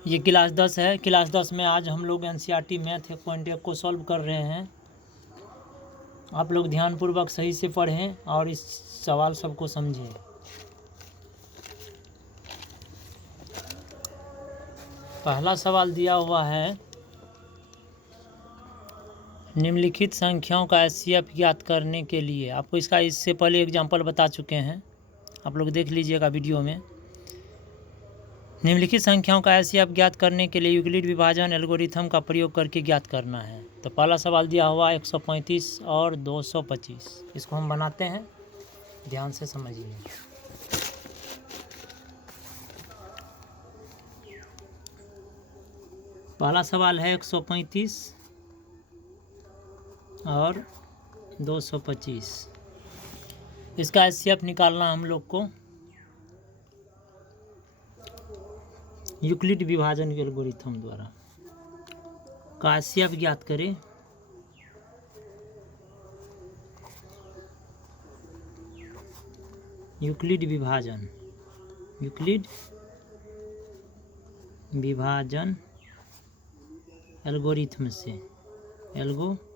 ये क्लास 10 है। क्लास 10 में आज हम लोग एनसीईआरटी मैथ 1.1 को सॉल्व कर रहे हैं। आप लोग ध्यानपूर्वक सही से पढ़ें और इस सवाल सबको समझें। पहला सवाल दिया हुआ है, निम्नलिखित संख्याओं का एचसीएफ ज्ञात करने के लिए। आपको इसका इससे पहले एग्जाम्पल बता चुके हैं, आप लोग देख लीजिएगा वीडियो में। निम्नलिखित संख्याओं का एचसीएफ ज्ञात करने के लिए यूक्लिड विभाजन एल्गोरिथम का प्रयोग करके ज्ञात करना है। तो पहला सवाल दिया हुआ 135 और 225। इसको हम बनाते हैं, ध्यान से समझिए। पहला सवाल है 135 और 225। इसका एचसीएफ निकालना हम लोग को यूक्लिड विभाजन के एल्गोरिथम द्वारा। का एचसीएफ ज्ञात करें। यूक्लिड विभाजन एल्गोरिथम से एल्गोरिथम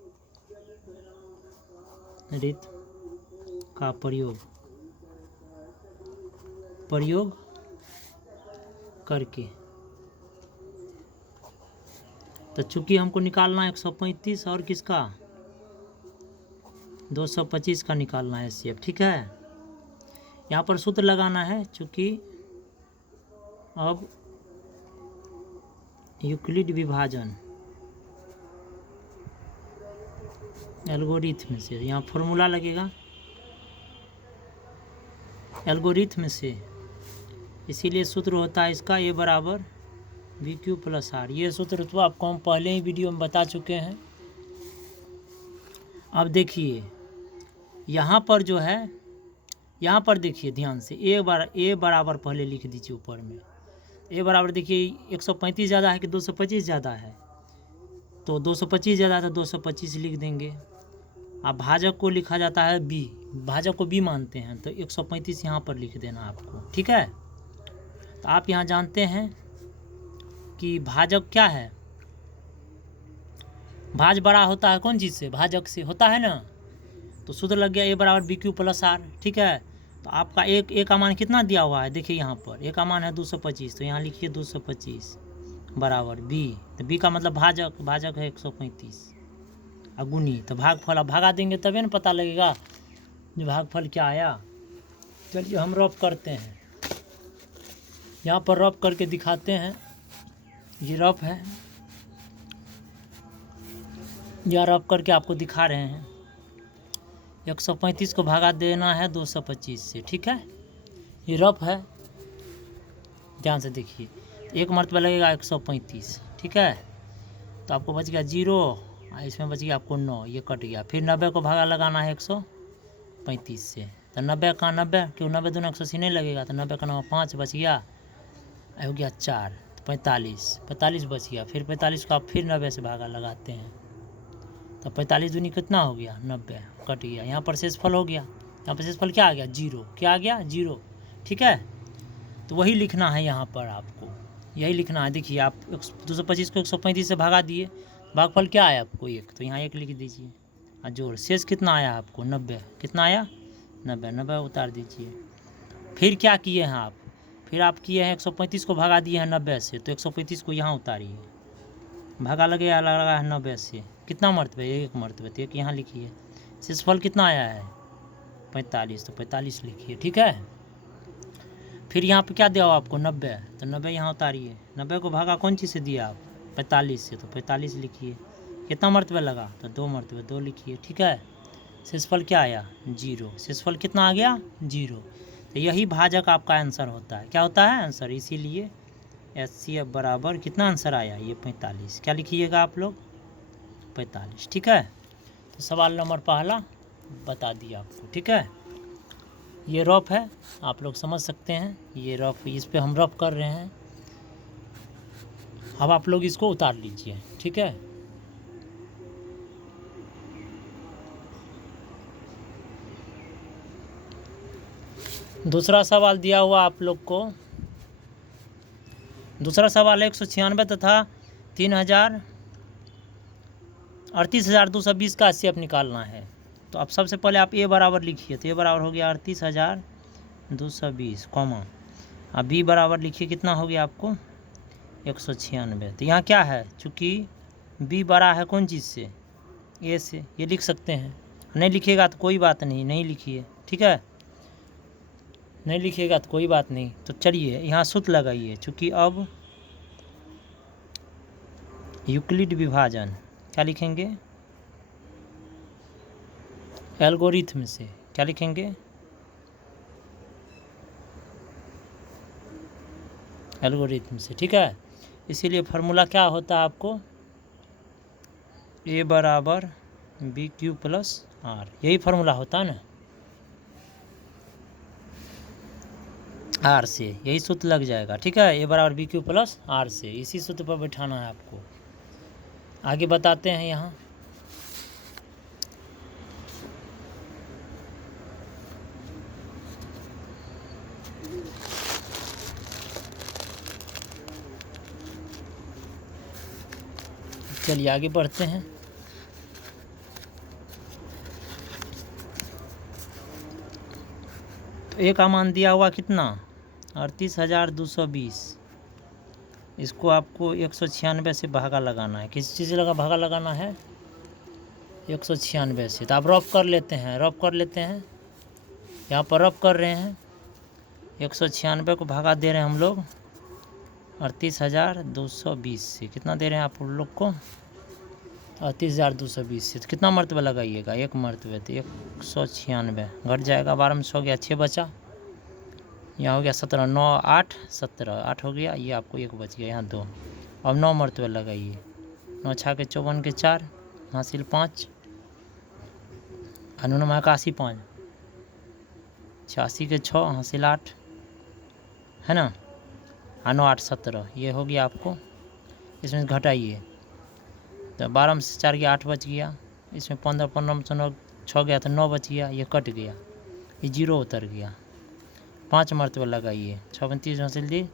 का प्रयोग करके। तो चूंकि हमको निकालना है 135 और किसका 225 का निकालना है एचसीएफ, ठीक है। यहाँ पर सूत्र लगाना है, चूंकि अब यूक्लिड विभाजन एल्गोरिथम से, यहाँ फॉर्मूला लगेगा एल्गोरिथम से, इसीलिए सूत्र होता है इसका ए बराबर बी क्यू प्लस आर। ये सूत्र तो आपको हम पहले ही वीडियो में बता चुके हैं। अब देखिए यहाँ पर जो है, यहाँ पर देखिए ध्यान से, ए बराबर पहले लिख दीजिए ऊपर में। ए बराबर देखिए 135 ज़्यादा है कि 225 ज़्यादा है, तो 225 ज़्यादा है तो 225 लिख देंगे। अब भाजक को लिखा जाता है बी, भाजक को बी मानते हैं, तो 135 यहाँ पर लिख देना आपको, ठीक है। तो आप यहाँ जानते हैं कि भाजक क्या है, भाज बड़ा होता है कौन चीज़ से, भाजक से होता है ना। तो सूत्र लग गया ए बराबर बी क्यू प्लस आर, ठीक है। तो आपका ए का मान कितना दिया हुआ है, देखिए यहाँ पर ए का मान है 225, तो यहाँ लिखिए 225 बराबर बी। तो बी का मतलब भाजक है 135 अगुनी। तो भागफल, अब भागा देंगे तभी ना पता लगेगा जो भागफल क्या आया। चलिए हम रफ करते हैं, यहाँ पर रफ करके दिखाते हैं। ये रफ है, यह रफ करके आपको दिखा रहे हैं। 135 को भागा देना है 225 से, ठीक है। ये रफ है, ध्यान से देखिए। एक मरतबा लगेगा 135, ठीक है। तो आपको बच गया 0, इसमें बच गया आपको 9, ये कट गया। फिर 90 को भागा लगाना है 135 से, तो 90 का 90, क्यों 90 दूना 180 नहीं लगेगा, तो 90 का 9 5 बच गया, हो गया 4, तो 45 बच गया। फिर 45 को आप फिर 90 से भागा लगाते हैं, तो 45 दूनी कितना हो गया 90, कट गया। यहाँ पर शेषफल हो गया, यहाँ पर शेषफल क्या आ गया 0, क्या आ गया 0, ठीक है। तो वही लिखना है यहाँ पर, आपको यही लिखना है। देखिए आप 225 को 135 से भागा दिए, भागफल क्या आया आपको 1, तो यहाँ 1 लिख दीजिए और जोड़। शेष कितना आया आपको 90, कितना आया 90 उतार दीजिए। फिर क्या किए हैं आप, फिर आप किए हैं 135 को भागा दिए हैं 90 से, तो 135 को यहाँ उतारिए, भागा लगा है 90 से, कितना मरतबे 1 मरतबे, तो 1 यहाँ लिखिए। शेषफल कितना आया है 45, तो 45 लिखिए, ठीक है। फिर यहाँ पे क्या दिया हुआ आपको 90, तो 90 यहाँ उतारिए। 90 को भागा कौन चीज़ से दिया आप 45 से, तो 45 लिखिए। कितना मरतबे लगा, तो 2 मरतबे, 2 लिखिए, ठीक है। शेषफल क्या आया 0, शेषफल कितना आ गया 0। तो यही भाजक आपका आंसर होता है। क्या होता है आंसर, इसीलिए एचसीएफ बराबर कितना आंसर आया ये 45। क्या लिखिएगा आप लोग 45, ठीक है। तो सवाल नंबर पहला बता दिया आपको, ठीक है। ये रफ है, आप लोग समझ सकते हैं, ये रफ, इस पे हम रफ कर रहे हैं। अब आप लोग इसको उतार लीजिए, ठीक है। दूसरा सवाल दिया हुआ आप लोग को, दूसरा सवाल है 196 तथा 38,220 का HCF निकालना है। तो अब सबसे पहले आप ए बराबर लिखिए, तो ए बराबर हो गया 38,220 कॉमा, अब बी बराबर लिखिए, कितना हो गया आपको 196। तो यहाँ क्या है, चूँकि बी बड़ा है कौन चीज़ से, ए से, ये लिख सकते हैं। नहीं लिखिएगा तो कोई बात नहीं, नहीं लिखिए, ठीक है, नहीं लिखिएगा तो कोई बात नहीं। तो चलिए यहाँ सूत्र लगाइए, चूँकि अब यूक्लिड विभाजन क्या लिखेंगे, एल्गोरिथम से क्या लिखेंगे, एल्गोरिथम से, ठीक है। इसीलिए फार्मूला क्या होता है आपको, ए बराबर बी क्यू प्लस आर, यही फार्मूला होता है ना, आर से, यही सूत्र लग जाएगा, ठीक है। ए बराबर बी क्यू प्लस आर से, इसी सूत्र पर बैठाना है आपको। आगे बताते हैं यहाँ, चलिए आगे बढ़ते हैं। तो ए का मान दिया हुआ कितना 38,220, इसको आपको 196 से भागा लगाना है। किस चीज़ लगा भागा लगाना है, 196 से। तो आप रफ कर लेते हैं, रफ कर लेते हैं, यहाँ पर रफ कर रहे हैं, 196 को भागा दे रहे हैं हम लोग 38,220 से, कितना दे रहे हैं आप लोग को 38,220 से। तो कितना मरतबा लगाइएगा, एक मरतबे, तो 196 घट जाएगा, 12 में 100 गया, 6 बचा, यहाँ हो गया 17, 9 8 17, 8 हो गया, ये आपको 1 बच गया, यहाँ 2। अब 9 मरतबे लगाइए, 9 छः के 54 के 4 हासिल 5, अनुनम 81 5, 86 के 6 हासिल 8, है ना, 9 8 17, ये हो गया आपको। इसमें घटाइए, तो 12 में से 4 गया, 8 बच गया, इसमें 15 15 में से 9 6 गया, तो 9 बच गया, ये कट गया, ये 0 उतर गया। 5 मरतबा लगाइए, 6 29 हासिल दी,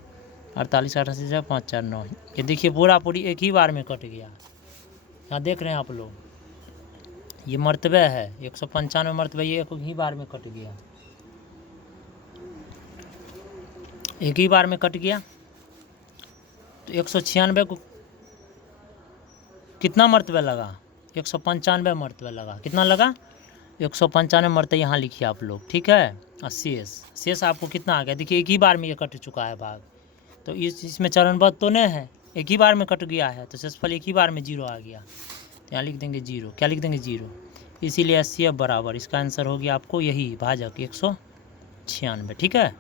48 88 से 5 4 9, ये देखिए पूरा पूरी एक ही बार में कट गया। यहाँ देख रहे हैं आप लोग, ये मरतबे है 195 मरतबे, ये एक ही बार में कट गया, एक ही बार में कट गया। तो 196 को कितना मरतबे लगा, 195 मरतबे लगा, कितना लगा 195 मरतबे, यहाँ लिखिए आप लोग, ठीक है। और शेष आपको कितना आ गया, देखिए एक ही बार में ये कट चुका है भाग, तो इसमें चरणबद्ध तो नहीं है, एक ही बार में कट गया है, तो शेषफल एक ही बार में 0 आ गया, तो यहाँ लिख देंगे 0, क्या लिख देंगे 0, इसीलिए HCF बराबर, इसका आंसर हो गया आपको यही भाजक 196, ठीक है।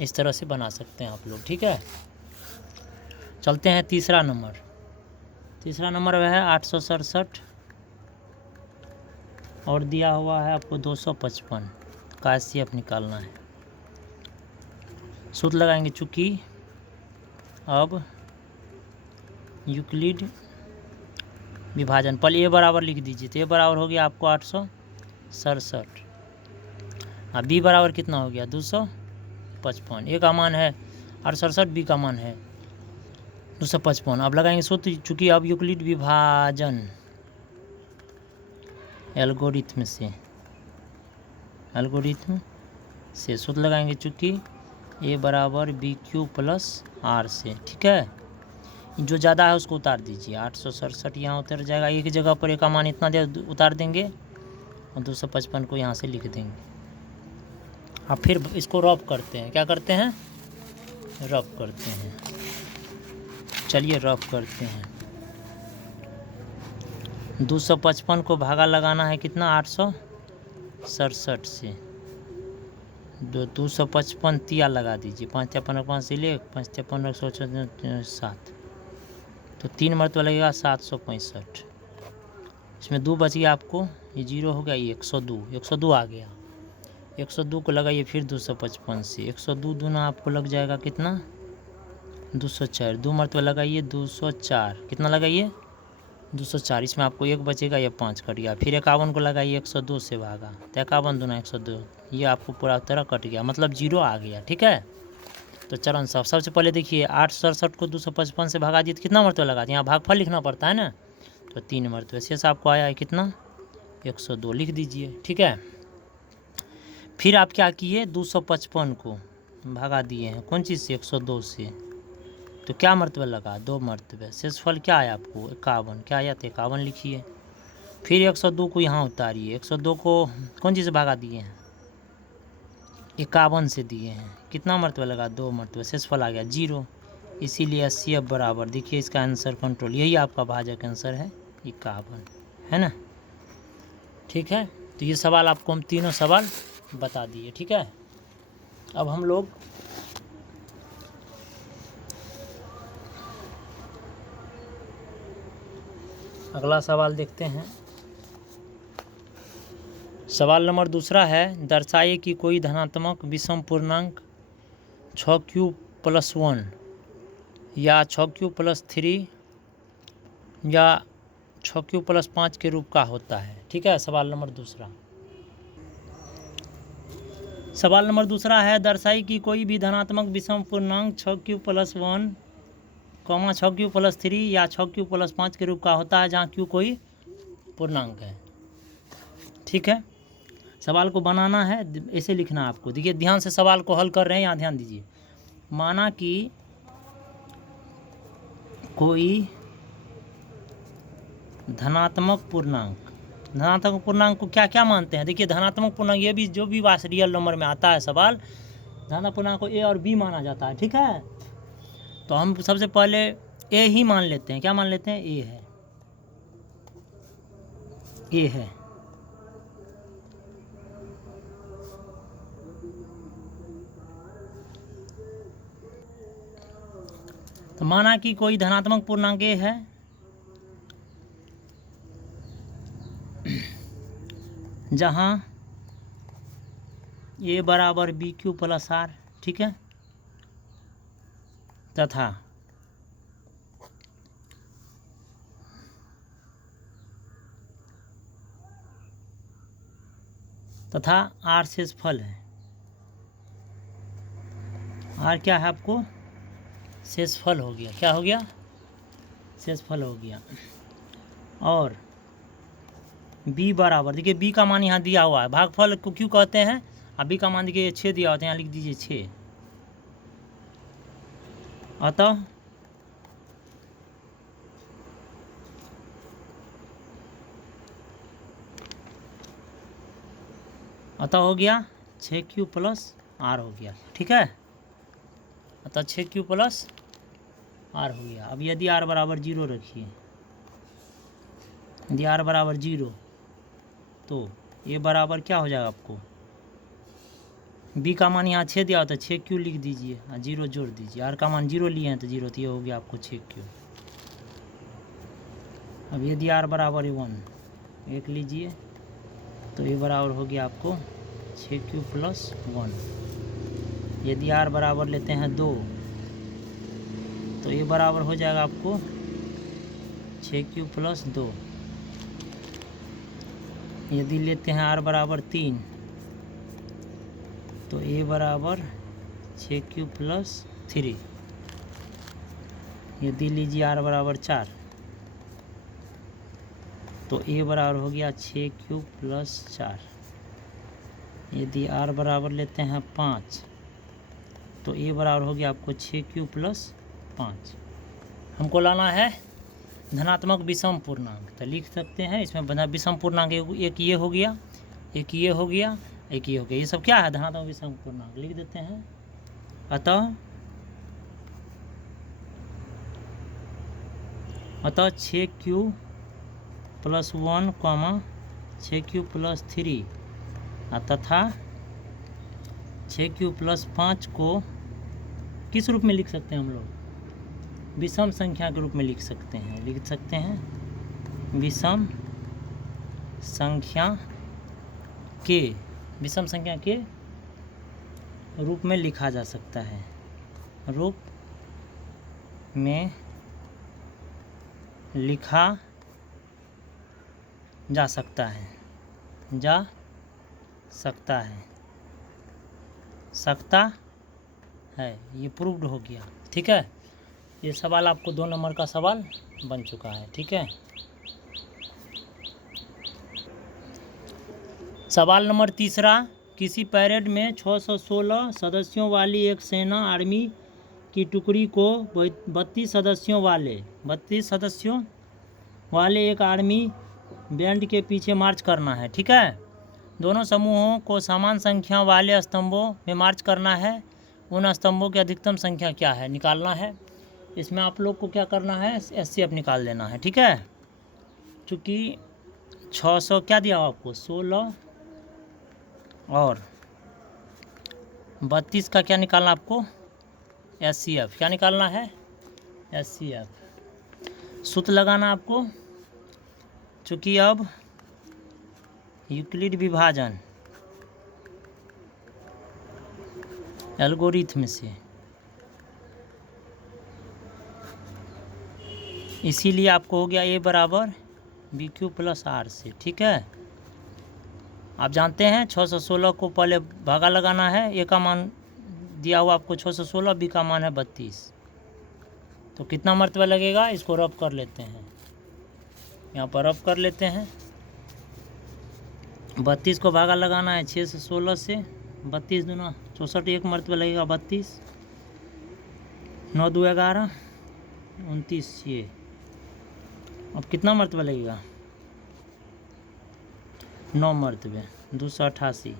इस तरह से बना सकते हैं आप लोग, ठीक है। चलते हैं तीसरा नंबर, तीसरा नंबर वह है 867 और दिया हुआ है आपको 255 का HCF निकालना है। सूत्र लगाएंगे, चूँकि अब यूक्लिड विभाजन, पहले ए बराबर लिख दीजिए, तो ए बराबर हो गया आपको 867, अब बी बराबर कितना हो गया 255, ए का मान है 867, बी का मान है 255। अब लगाएंगे सूत्र, चूँकि अब यूक्लिड विभाजन एल्गोरिथम से सूत्र लगाएंगे, चूँकि ए बराबर बी क्यू प्लस आर से, ठीक है। जो ज़्यादा है उसको उतार दीजिए, 867 यहाँ उतर जाएगा, एक जगह पर एक का मान इतना दे उतार देंगे और 255 को यहाँ से लिख देंगे। अब फिर इसको रफ करते हैं, क्या करते हैं, रफ करते हैं, चलिए रफ करते हैं। 255 को भागा लगाना है कितना 867 से, 255 तिया लगा दीजिए, 5 53 5 से ले 5 53 7, तो 3 मरतबा लगेगा 765, इसमें 2 बच गया आपको, ये 0 हो गया, ये 102 आ गया, 102 को लगाइए फिर 255 से, 102 दूना आपको लग जाएगा कितना 204, 2 मरतबा लगाइए 204, कितना लगाइए 204, इसमें आपको 1 बचेगा, ये 5 कट गया, फिर 51 को लगाइए 102 से भागा, तो 51 दूना 102, ये आपको पूरा तरह कट गया, मतलब 0 आ गया, ठीक है। तो चरण सबसे पहले देखिए 867 को 255 से भगा दिए तो कितना मरतबा लगा दिए, यहाँ भागफल लिखना पड़ता है ना, तो 3 मरतबा। शेष आपको आया है कितना, 102 लिख दीजिए, ठीक है। फिर आप क्या किए, 255 को भगा दिए हैं कौन चीज़ से, 102 से, तो क्या मरतबा लगा, 2 मरतबा। शेषफल क्या आया आपको, 51, क्या आया तो 51 लिखिए। फिर 102 को यहाँ उतारिए, 102 को कौन चीज़ से भगा दिए हैं, 51 से दिए हैं, कितना मरतबा लगा, 2 मरतबा। शेषफल आ गया 0, इसीलिए CF बराबर, देखिए इसका आंसर कंट्रोल, यही आपका भाजक आंसर है 51, है ना, ठीक है। तो ये सवाल आपको हम तीनों सवाल बता दिए, ठीक है। अब हम लोग अगला सवाल देखते हैं। सवाल नंबर दूसरा है, दर्शाइए कि कोई धनात्मक विषम पूर्णांक 6q+1 या 6q+3 या 6q+5 के रूप का होता है, ठीक है। सवाल नंबर दूसरा, सवाल नंबर दूसरा है, दर्शाई कि कोई भी धनात्मक विषम पूर्णांक 6q+1, 6q+3 या 6q+5 के रूप का होता है जहाँ q कोई पूर्णांक है, ठीक है। सवाल को बनाना है, ऐसे लिखना है आपको, देखिए ध्यान से सवाल को हल कर रहे हैं, यहाँ ध्यान दीजिए। माना कि कोई धनात्मक पूर्णांक, धनात्मक पूर्णांक को क्या क्या मानते हैं, देखिए धनात्मक पूर्णांक ये भी जो भी रियल नंबर में आता है सवाल, धनात्मक पूर्णांक को A और B माना जाता है, ठीक है। तो हम सबसे पहले A ही मान लेते हैं, क्या मान लेते हैं, A है, A है। तो माना कि कोई धनात्मक पूर्णांक A है जहाँ A बराबर BQ+R, ठीक है, तथा R शेषफल है, R क्या है आपको, शेषफल हो गया, क्या हो गया, शेषफल हो गया। और B बराबर, देखिए B का मान यहाँ दिया हुआ है, भागफल को क्यों कहते हैं, अब B का मान देखिए 6 दिया होता है, यहाँ लिख दीजिए 6, अतः हो गया 6q+R हो गया, ठीक है। अतः 6q+R हो गया। अब यदि R बराबर 0 रखिए, यदि R बराबर 0 तो A बराबर क्या हो जाएगा आपको, B का मान यहाँ 6 दिया होता है, 6q लिख दीजिए और 0 जोड़ दीजिए, R का मान 0 लिए हैं तो 0, तो ये हो गया आपको 6q। अब यदि R बराबर 1 लीजिए तो A बराबर हो गया आपको 6q+1। यदि R बराबर लेते हैं 2 तो A बराबर हो जाएगा आपको 6q+2। यदि लेते हैं R बराबर 3 तो A बराबर 6q+3। यदि लीजिए R बराबर 4 तो A बराबर हो गया 6q+4। यदि R बराबर लेते हैं 5 तो A बराबर हो गया आपको 6q+5। हमको लाना है धनात्मक विषम पूर्णांक, तो लिख सकते हैं इसमें बना विषम पूर्णांक, एक ये हो गया, एक ये हो गया, एक ये हो गया, ये सब क्या है, धनात्मक विषम पूर्णांक लिख देते हैं। अतः 6q+1, 6q+3 तथा 6q+5 को किस रूप में लिख सकते हैं हम लोग, विषम संख्या के रूप में लिख सकते हैं, विषम संख्या के रूप में लिखा जा सकता है, रूप में लिखा जा सकता है, सकता है, ये प्रूव्ड हो गया। ठीक है, ये सवाल आपको 2 नंबर का सवाल बन चुका है। ठीक है, सवाल नंबर 3, किसी परेड में 616 सदस्यों वाली एक सेना आर्मी की टुकड़ी को 32 सदस्यों वाले एक आर्मी बैंड के पीछे मार्च करना है। ठीक है, दोनों समूहों को समान संख्या वाले स्तंभों में मार्च करना है। उन स्तंभों की अधिकतम संख्या क्या है, निकालना है। इसमें आप लोग को क्या करना है, एचसीएफ निकाल देना है। ठीक है, चूँकि 600 क्या दिया आपको, 16 और 32 का क्या निकालना आपको, एचसीएफ। क्या निकालना है, एचसीएफ। सूत्र लगाना आपको, चूँकि अब यूक्लिड विभाजन एल्गोरिथम से, इसीलिए आपको हो गया ए बराबर बी क्यू प्लस आर से। ठीक है, आप जानते हैं 616 को पहले भागा लगाना है। ए का मान दिया हुआ आपको 616, बी का मान है 32, तो कितना मर्तबा लगेगा, इसको रब कर लेते हैं, यहाँ पर रब कर लेते हैं। 32 को भागा लगाना है 6 से 16 से, 32 दूना 64, एक मरतबा लगेगा 32, 9 2 11 29, ये अब कितना मरतबा लगेगा, 9 मरतबे, 288,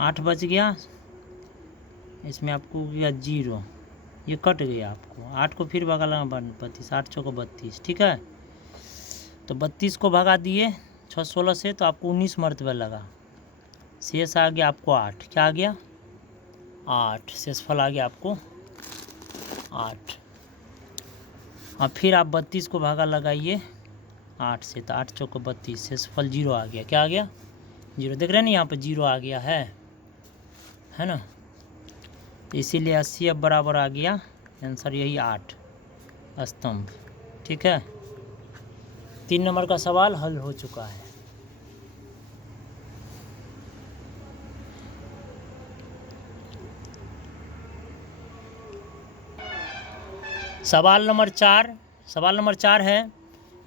8 बच गया, इसमें आपको गया 0, ये कट गया आपको। 8 को फिर भागा लगा 32, 8 चौको 32। ठीक है, तो 32 को भगा दिए 616 से, तो आपको 19 मरतबा लगा। शेष आ गया आपको 8, क्या आ गया, 8, शेषफल आ गया आपको 8। अब फिर आप 32 को भागा लगाइए 8 से, तो 8 चौको 32, शेषफल 0 आ गया। क्या आ गया, 0। देख रहे हैं ना, यहाँ पर 0 आ गया है ना, इसीलिए 80 अब बराबर आ गया, आंसर यही 8 स्तंभ। ठीक है, 3 नंबर का सवाल हल हो चुका है। सवाल नंबर 4 है,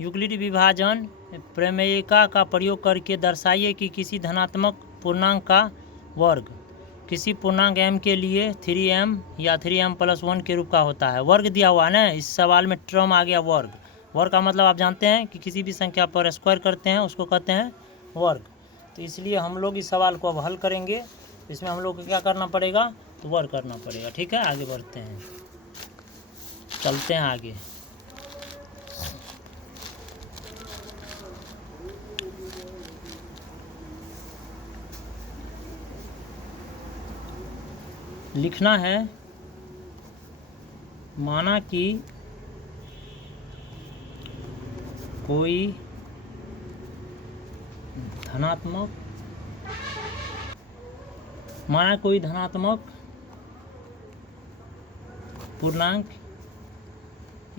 यूक्लिड विभाजन प्रमेयिका का प्रयोग करके दर्शाइए कि किसी धनात्मक पूर्णांक का वर्ग किसी पूर्णांक m के लिए 3m या 3m+1 के रूप का होता है। वर्ग दिया हुआ है ना, इस सवाल में टर्म आ गया वर्ग। वर्ग का मतलब आप जानते हैं कि किसी भी संख्या पर स्क्वायर करते हैं उसको कहते हैं वर्ग। तो इसलिए हम लोग इस सवाल को अब हल करेंगे। इसमें हम लोग को क्या करना पड़ेगा, तो वर्ग करना पड़ेगा। ठीक है, आगे बढ़ते हैं, चलते हैं आगे। लिखना है, माना कि कोई धनात्मक पूर्णांक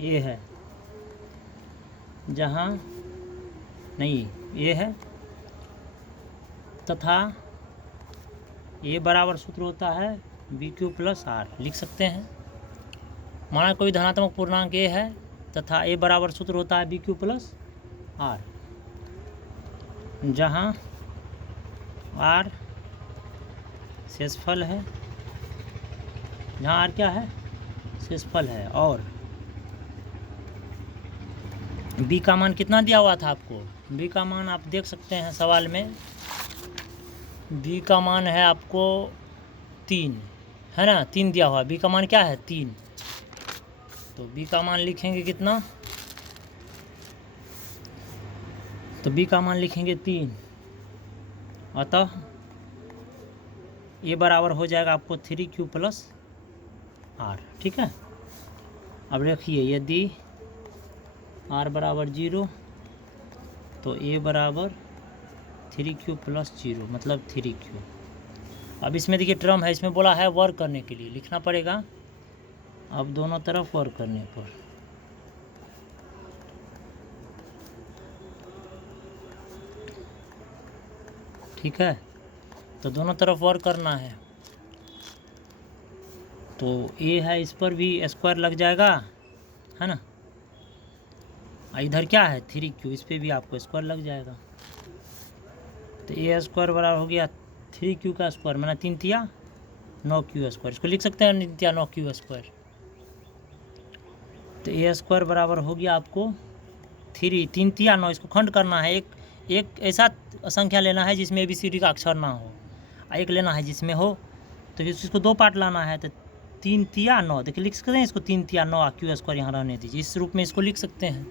ए है, जहाँ नहीं ए है, तथा ए बराबर सूत्र होता है BQ+R। लिख सकते हैं, माना कोई धनात्मक पूर्णांक ए है तथा ए बराबर सूत्र होता है BQ+R, जहाँ R शेषफल है, जहाँ R क्या है, शेषफल है, और B का मान कितना दिया हुआ था आपको, B का मान आप देख सकते हैं सवाल में, B का मान है आपको 3 है ना, 3 दिया हुआ। B का मान क्या है, 3, तो B का मान लिखेंगे कितना, तो B का मान लिखेंगे 3, अतः ये बराबर हो जाएगा आपको 3Q+R। ठीक है, अब देखिए, यदि R बराबर 0 तो A बराबर 3Q+0 मतलब 3Q। अब इसमें देखिए टर्म है, इसमें बोला है वर्ग करने के लिए, लिखना पड़ेगा अब दोनों तरफ वर्ग करने पर। ठीक है, तो दोनों तरफ वर्ग करना है, तो ए है, इस पर भी स्क्वायर लग जाएगा, है ना। इधर क्या है 3q, इस पर भी आपको स्क्वायर लग जाएगा। तो ए स्क्वायर बराबर हो गया 3q का स्क्वायर, मैंने 3 तिया 9q स्क्वायर, इसको लिख सकते हैं 3 तिया 9q स्क्वायर। तो ए स्क्वायर बराबर हो गया आपको 3 तिया 9, इसको खंड करना है। एक ऐसा संख्या लेना है जिसमें ABCD का अक्षर ना हो, एक लेना है जिसमें हो, तो इसको 2 पार्ट लाना है। तो 3 तिया 9, देखिए लिख सकते हैं इसको 3 तिया 9 क्यू स्क्वायर यहाँ रहने दीजिए, इस रूप में इसको लिख सकते हैं।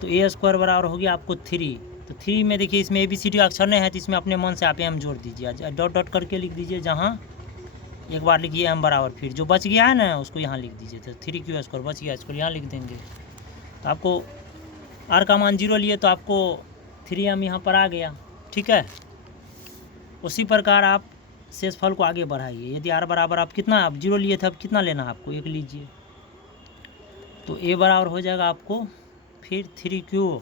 तो ए स्क्वायर बराबर हो गया आपको 3। तो 3 में देखिए इसमें ABCD का अक्षर नहीं है, तो इसमें अपने मन से आप m जोड़ दीजिए, डॉट डॉट करके लिख दीजिए। जहाँ एक बार लिखिए m बराबर, फिर जो बच गया है ना उसको यहाँ लिख दीजिए। तो 3q स्क्वायर बच गया, इसको यहाँ लिख देंगे। तो आपको r का मान 0 लिए तो आपको 3m यहाँ पर आ गया, ठीक है। उसी प्रकार आप शेषफल को आगे बढ़ाइए। यदि r बराबर आप कितना, आप 0 लिए थे, अब कितना लेना है आपको, 1 लीजिए। तो a बराबर हो जाएगा आपको फिर 3q,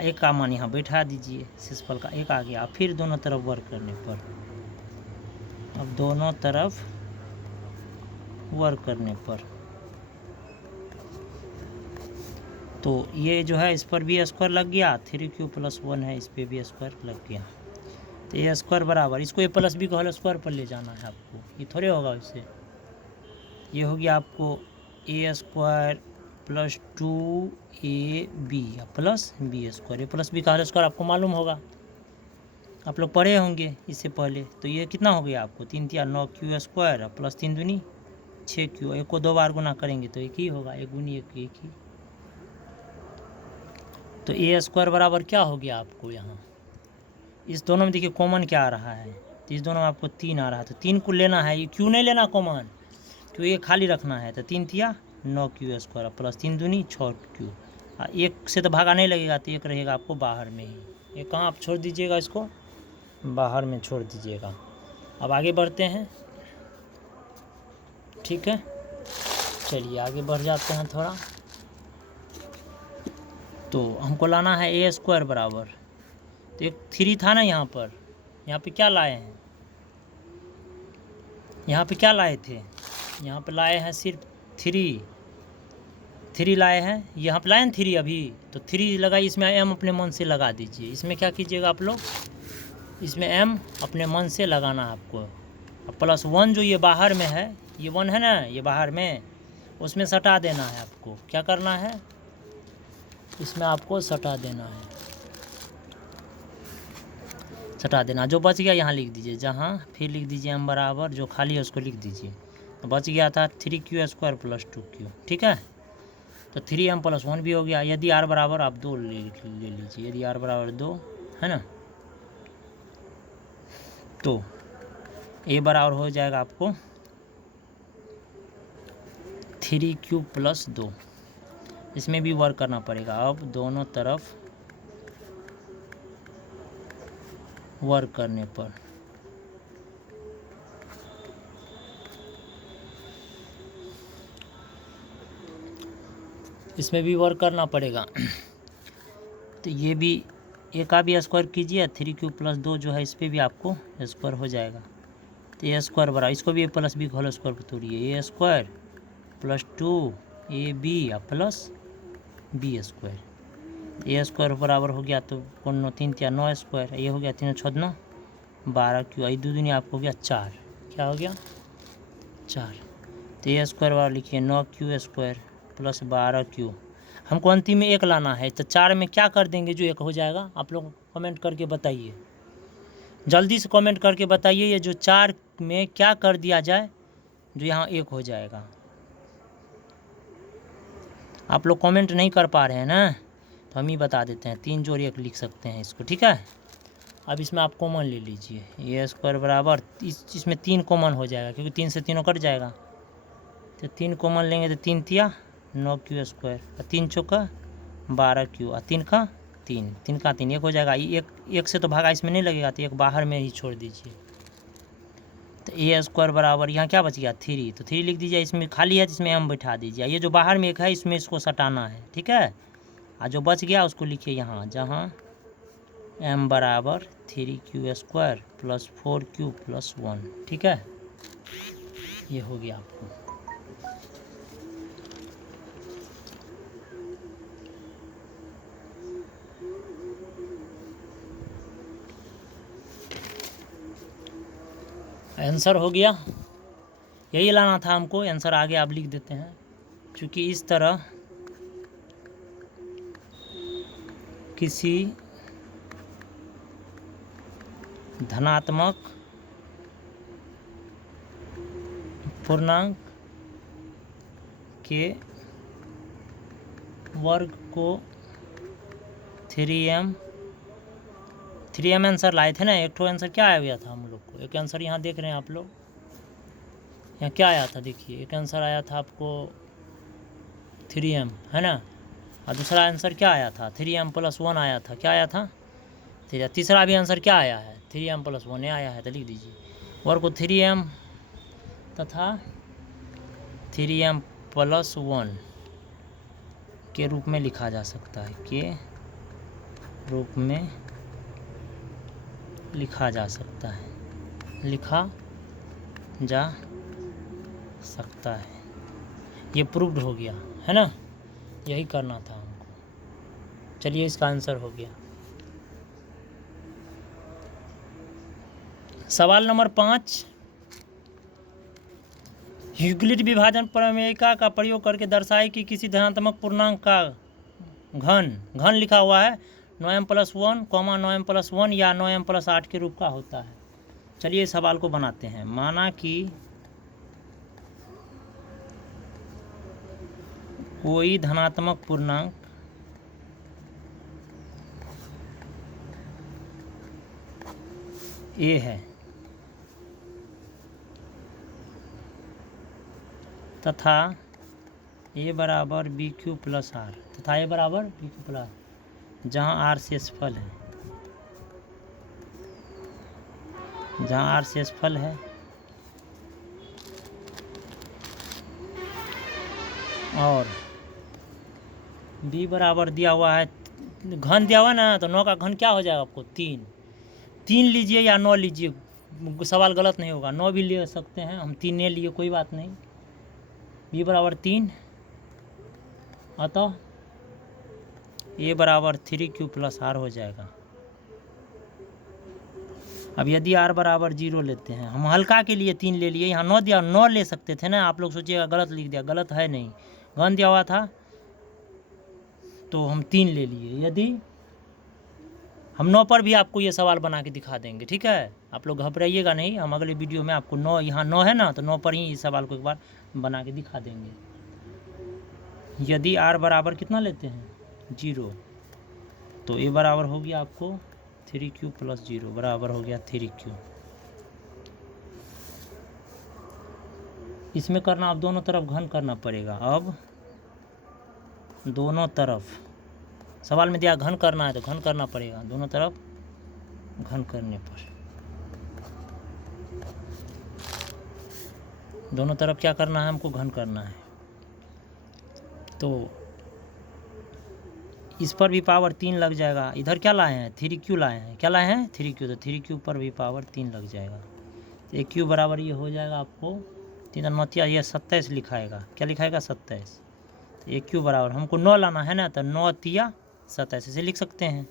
एक का मान यहाँ बैठा दीजिए, शेषफल का 1 आ गया। फिर दोनों तरफ वर्क करने पर, अब दोनों तरफ वर्क करने पर तो ये जो है इस पर भी स्क्वायर लग गया, 3q + 1 है, इस पर भी स्क्वायर लग गया। तो ए स्क्वायर बराबर, इसको a + b को होल स्क्वायर पर ले जाना है आपको, ये थोड़े होगा इससे। ये हो गया आपको a square + 2ab plus b square. a + b का होल स्क्वायर आपको मालूम होगा, आप लोग पढ़े होंगे इससे पहले। तो ये कितना हो गया आपको 3 तिया 9q स्क्वायर प्लस 3 दूनी 6q। एक को 2 बार गुना करेंगे तो एक ही होगा, 1 गुनी 1 1 ही। तो ए स्क्वायर बराबर क्या हो गया आपको यहाँ, इस दोनों में देखिए कॉमन क्या आ रहा है, तो इस दोनों में आपको 3 आ रहा है। तो 3 को लेना है, ये क्यों नहीं लेना कॉमन, क्यों ये खाली रखना है। तो 3 तिया 9q स्क्वायर प्लस 3 दूनी 6q। 1 से तो भागा नहीं लगेगा, तो 1 रहेगा आपको बाहर में ही। ये कहाँ आप छोड़ दीजिएगा, इसको बाहर में छोड़ दीजिएगा। अब आगे बढ़ते हैं, ठीक है। चलिए आगे बढ़ जाते हैं थोड़ा। तो हमको लाना है ए स्क्वायर बराबर, तो एक 3 था ना यहाँ पर, यहाँ पे क्या लाए हैं, यहाँ पे क्या लाए थे, यहाँ पे लाए हैं सिर्फ 3 लाए हैं, यहाँ पे लाए हैं 3 अभी। तो 3 लगाइए, इसमें m अपने मन से लगा दीजिए। इसमें क्या कीजिएगा आप लोग, इसमें m अपने मन से लगाना है आपको। प्लस 1 जो ये बाहर में है, ये 1 है ना, ये बाहर में, उसमें सटा देना है आपको। क्या करना है, इसमें आपको सटा देना है, सटा देना। जो बच गया यहाँ लिख दीजिए, जहाँ फिर लिख दीजिए m बराबर, जो खाली है उसको लिख दीजिए। तो बच गया था 3q स्क्वायर प्लस 2q, ठीक है। तो 3m + 1 भी हो गया। यदि r बराबर आप 2 ले लीजिए, यदि r बराबर 2 है ना, तो a बराबर हो जाएगा आपको 3q + 2। इसमें भी वर्क करना पड़ेगा, अब दोनों तरफ वर्क करने पर इसमें भी वर्क करना पड़ेगा। तो ये भी ए का भी स्क्वायर कीजिए, 3q + 2 जो है इस पर भी आपको स्क्वायर हो जाएगा। तो ए स्क्वायर बराबर, इसको भी a + b होल स्क्वायर पर तोड़िए, a square + 2ab plus b square. A square बराबर हो गया, तो 3 तिया 9 स्क्वायर, ये हो गया 3 6 9 12q, आई 2 दूनी आपको हो गया 4। क्या हो गया 4। तो ए स्क्वायर बराबर लिखिए 9q स्क्वायर प्लस 12q। हमको अंतिम में 1 लाना है, तो 4 में क्या कर देंगे जो 1 हो जाएगा, आप लोग कमेंट करके बताइए, जल्दी से कमेंट करके बताइए। ये जो 4 में क्या कर दिया जाए जो यहाँ 1 हो जाएगा। आप लोग कमेंट नहीं कर पा रहे हैं ना, तो हम ही बता देते हैं, 3 जोड़ 1 लिख सकते हैं इसको, ठीक है। अब इसमें आप कॉमन ले लीजिए, ए स्क्वायर बराबर, इसमें 3 कॉमन हो जाएगा, क्योंकि 3 से तीनों कट जाएगा। तो 3 कॉमन लेंगे, तो 3 तिया 9q स्क्वायर, 3 चौका 12q, 3 का 3, 3 का 3, 1 हो जाएगा। एक से तो भागा इसमें नहीं लगेगा, तो 1 बाहर में ही छोड़ दीजिए। तो ए स्क्वायर बराबर यहाँ क्या बच गया 3, तो 3 लिख दीजिए, इसमें खाली है जिसमें m बैठा दीजिए। ये जो बाहर में 1 है इसमें इसको सटाना है, ठीक है। और जो बच गया उसको लिखिए यहाँ, जहाँ m बराबर 3q स्क्वायर प्लस 4q + 1, ठीक है। ये हो गया आपको। आंसर हो गया, यही लाना था हमको। आंसर आगे आप लिख देते हैं, क्योंकि इस तरह किसी धनात्मक पूर्णांक के वर्ग को 3m आंसर लाए थे ना। एक तो आंसर क्या आया हुआ था हम लोग को, एक आंसर यहाँ देख रहे हैं आप लोग, यहाँ क्या आया था देखिए। एक आंसर आया था आपको 3m, है ना, और दूसरा आंसर क्या आया था 3m+1 आया था। क्या आया था? तीसरा भी आंसर क्या आया है 3m+1 आया है। तो लिख दीजिए वर्ग को 3m तथा 3m+1 के रूप में लिखा जा सकता है, के रूप में लिखा जा सकता है, लिखा जा सकता है। ये प्रूव्ड हो गया, है ना। यही करना था हमको। चलिए इसका आंसर हो गया। सवाल नंबर 5, यूक्लिड विभाजन प्रमेयिका का प्रयोग करके दर्शाए कि किसी धनात्मक पूर्णांक का घन लिखा हुआ है 9m+1, 9m+1 या 9m+8 के रूप का होता है। चलिए इस सवाल को बनाते हैं। माना कि कोई धनात्मक पूर्णांक a है तथा a बराबर BQ+R तथा a बराबर BQ+R, जहाँ R शेषफल है, जहाँ R शेषफल है और B बराबर दिया हुआ है, घन दिया हुआ ना, तो 9 का घन क्या हो जाएगा आपको 3 लीजिए या 9 लीजिए, सवाल गलत नहीं होगा। 9 भी ले सकते हैं, हम 3 ले लिए, कोई बात नहीं। B बराबर 3, अतः A बराबर 3Q+R हो जाएगा। अब यदि R बराबर 0 लेते हैं, हम हल्का के लिए 3 ले लिए, यहाँ 9 दिया, 9 ले सकते थे ना। आप लोग सोचिएगा गलत लिख दिया, गलत है नहीं, घन दिया हुआ था तो हम 3 ले लिए। यदि हम 9 पर भी आपको ये सवाल बना के दिखा देंगे, ठीक है। आप लोग घबराइएगा नहीं, हम अगले वीडियो में आपको 9, यहाँ 9 है ना, तो 9 पर ही इस सवाल को एक बार बना के दिखा देंगे। यदि R बराबर कितना लेते हैं 0, तो A बराबर हो गया आपको 3Q+0 बराबर हो गया 3Q। इसमें करना, अब दोनों तरफ घन करना पड़ेगा। अब दोनों तरफ सवाल में दिया घन करना है तो घन करना पड़ेगा, दोनों तरफ घन करने पर दोनों तरफ क्या करना है, हमको घन करना है। तो इस पर भी पावर 3 लग जाएगा। इधर क्या लाए हैं 3Q लाए हैं, क्या लाए हैं 3Q, तो 3Q पर भी पावर 3 लग जाएगा। तो एक Q बराबर ये हो जाएगा आपको 3×9 ये 27 लिखाएगा। क्या लिखाएगा 27। तो एक Q बराबर हमको 9 लाना है ना, तो 9×3 27 ऐसे लिख सकते हैं,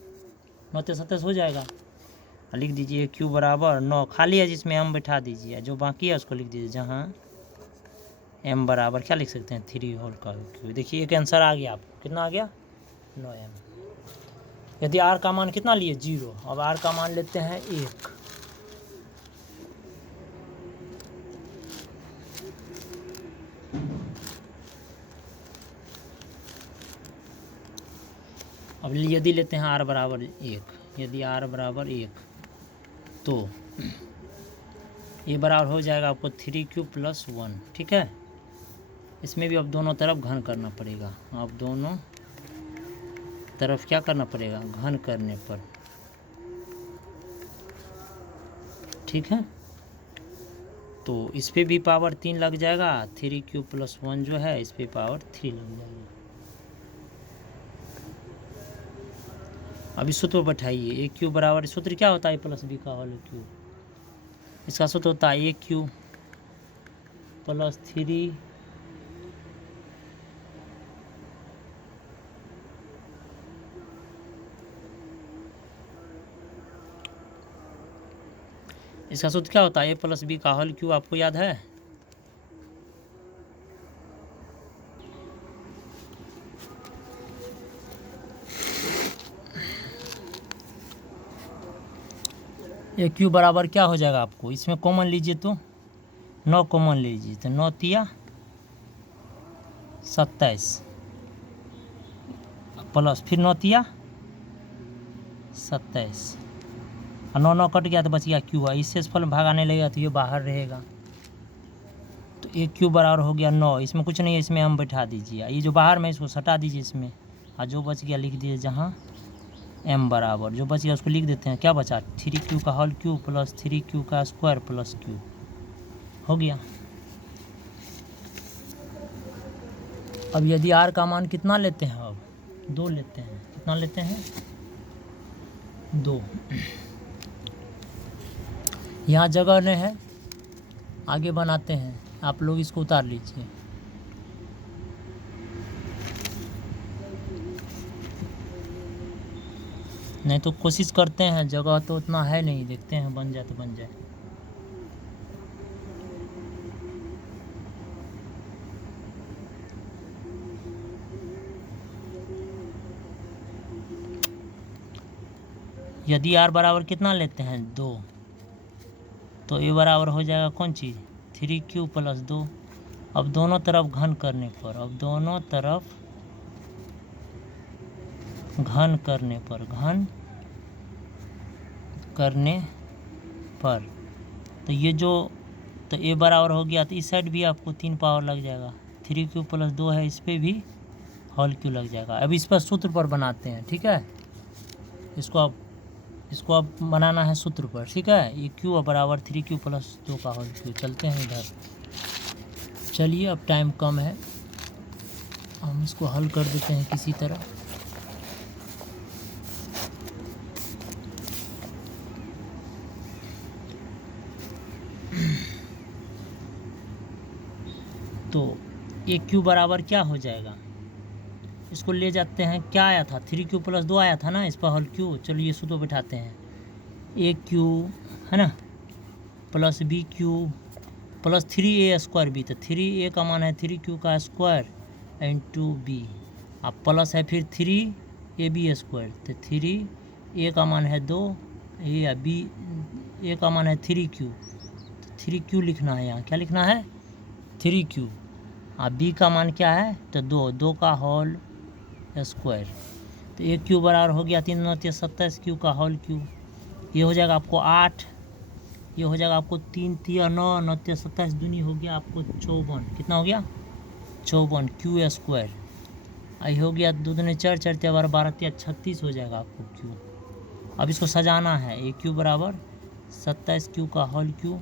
9×3 27 हो जाएगा। लिख दीजिए Q बराबर 9 खाली है जिसमें M बैठा दीजिए, जो बाकी है उसको लिख दीजिए, जहाँ M बराबर क्या लिख सकते हैं 3 होल का Q। देखिए एक आंसर आ गया आपको, कितना आ गया 9m। यदि R का मान कितना लिए 0, अब R का मान लेते हैं 1। अब यदि लेते हैं R बराबर 1, यदि R बराबर 1 तो ये बराबर हो जाएगा आपको 3Q+1, ठीक है। इसमें भी अब दोनों तरफ घन करना पड़ेगा। अब दोनों तरफ क्या करना पड़ेगा, घन करने पर, ठीक है। तो इस पे भी पावर 3 लग जाएगा, 3Q+1 जो है इस पे पावर 3 लग जाएगा। अब इस सूत्र पर बैठाइए, एक Q बराबर, सूत्र क्या होता है +B का होल क्यूब, इसका सूत्र होता है एक Q प्लस 3 इसका सूत्र क्या होता है? ए प्लस बी का होल क्यूब, आपको याद है? ए क्यूब बराबर क्या हो जाएगा आपको? इसमें कॉमन लीजिए तो 9 कॉमन लीजिए तो 9 तिया 27 प्लस फिर 9 तिया 27 और 9 कट गया तो बच गया क्यू है। इससे फल भागाने लगेगा तो ये बाहर रहेगा, तो ए क्यू बराबर हो गया 9। इसमें कुछ नहीं है, इसमें हम बैठा दीजिए, ये जो बाहर में इसको सटा दीजिए इसमें, और जो बच गया लिख दीजिए जहाँ m बराबर जो बच गया उसको लिख देते हैं। क्या बचा? 3q का होल क्यूब प्लस 3q का स्क्वायर प्लस q हो गया। अब यदि r का मान कितना लेते हैं? अब 2 लेते हैं। कितना लेते हैं? 2। यहाँ जगह नहीं है, आगे बनाते हैं, आप लोग इसको उतार लीजिए। नहीं तो कोशिश करते हैं, जगह तो उतना है नहीं, देखते हैं बन जाए तो बन जाए। यदि r बराबर कितना लेते हैं? 2, तो a बराबर हो जाएगा कौन चीज़? 3q plus 2। अब दोनों तरफ घन करने पर, अब दोनों तरफ घन करने पर तो ये जो तो a बराबर हो गया, तो इस साइड भी आपको 3 पावर लग जाएगा। 3q प्लस 2 है, इस पर भी होल क्यू लग जाएगा। अब इस पर सूत्र पर बनाते हैं, ठीक है? इसको अब बनाना है सूत्र पर, ठीक है? ये q बराबर 3q प्लस 2 का होल क्यू। चलते हैं इधर, चलिए अब टाइम कम है, हम इसको हल कर देते हैं किसी तरह। तो ए क्यू बराबर क्या हो जाएगा? इसको ले जाते हैं, क्या आया था? 3q प्लस 2 आया था ना, इस पर होल क्यू। चलो ये सूत्र बैठाते हैं, ए क्यू है ना plus b q plus 3a square b. तो 3a का मान है 3q का स्क्वायर इंटू बी, अब प्लस है फिर 3ab स्क्वायर। तो 3a का मान है 2, ए बी ए का मान है 3q, तो 3q लिखना है यहाँ। क्या लिखना है? 3q। अब बी का मान क्या है? तो 2 का होल स्क्वायर। तो ए क्यू बराबर हो गया 3 9 27 क्यू का होल क्यू। ये हो जाएगा आपको 8, ये हो जाएगा आपको 3 3 9 9 27 दूनी हो गया आपको 54। कितना हो गया? 54 क्यू स्क्वायर। आई हो गया 2 दूनी 4 4 3 12 3 36 हो जाएगा आपको क्यू। अब इसको सजाना है, ए क्यू बराबर 27 क्यू का होल क्यू,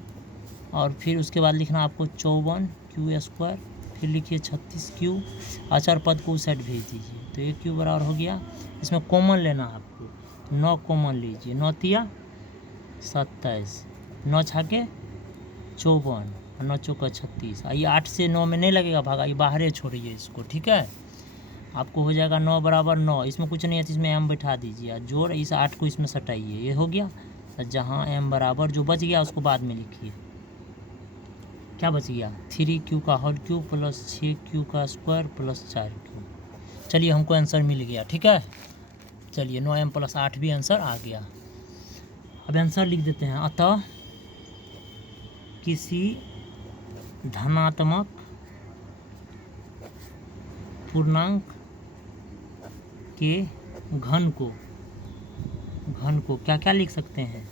और फिर उसके बाद लिखना आपको 54 क्यू स्क्वायर, फिर लिखिए 36 क्यू, अचर पद को उस साइड भेज दीजिए। तो ए क्यू बराबर हो गया, इसमें कॉमन लेना आपको, 9 कॉमन लीजिए, 9 तिया 27, 9 छाके 54 और 9 चौका 36। ये 8 से 9 में नहीं लगेगा भागा, ये बाहर छोड़िए इसको, ठीक है? आपको हो जाएगा 9 बराबर 9, इसमें कुछ नहीं है तो इसमें m बैठा दीजिए, जोड़ इस 8 को इसमें सटाइए, ये हो गया। तो जहाँ m बराबर जो बच गया उसको बाद में लिखिए। क्या बच गया? 3q का होल क्यू प्लस 6q का स्क्वायर प्लस 4q। चलिए हमको आंसर मिल गया, ठीक है? चलिए 9m प्लस 8 भी आंसर आ गया। अब आंसर लिख देते हैं, अतः किसी धनात्मक पूर्णांक के घन को क्या क्या लिख सकते हैं?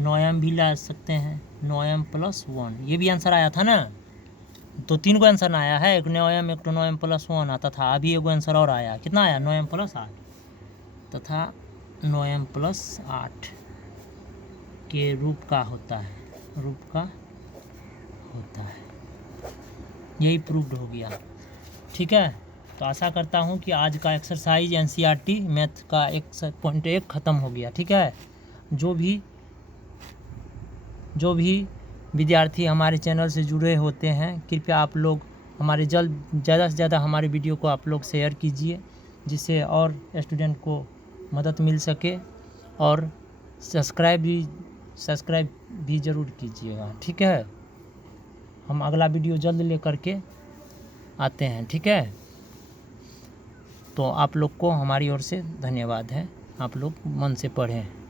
9m भी ला सकते हैं, 9m प्लस 1। ये भी आंसर आया था ना, तो 3 को आंसर आया है, एक 9m एक 9m प्लस 1 आता था। अभी एगो आंसर और आया, कितना आया? 9m प्लस 8 तथा 9m प्लस 8 के रूप का होता है, यही प्रूव्ड हो गया, ठीक है? तो आशा करता हूँ कि आज का एक्सरसाइज NCERT मैथ का 1.1 ख़त्म हो गया, ठीक है? जो भी विद्यार्थी हमारे चैनल से जुड़े होते हैं, कृपया आप लोग हमारे ज़्यादा से ज़्यादा हमारे वीडियो को आप लोग शेयर कीजिए, जिससे और स्टूडेंट को मदद मिल सके। और सब्सक्राइब भी ज़रूर कीजिएगा, ठीक है। हम अगला वीडियो जल्द लेकर के आते हैं, ठीक है। तो आप लोग को हमारी ओर से धन्यवाद है, आप लोग मन से पढ़ें।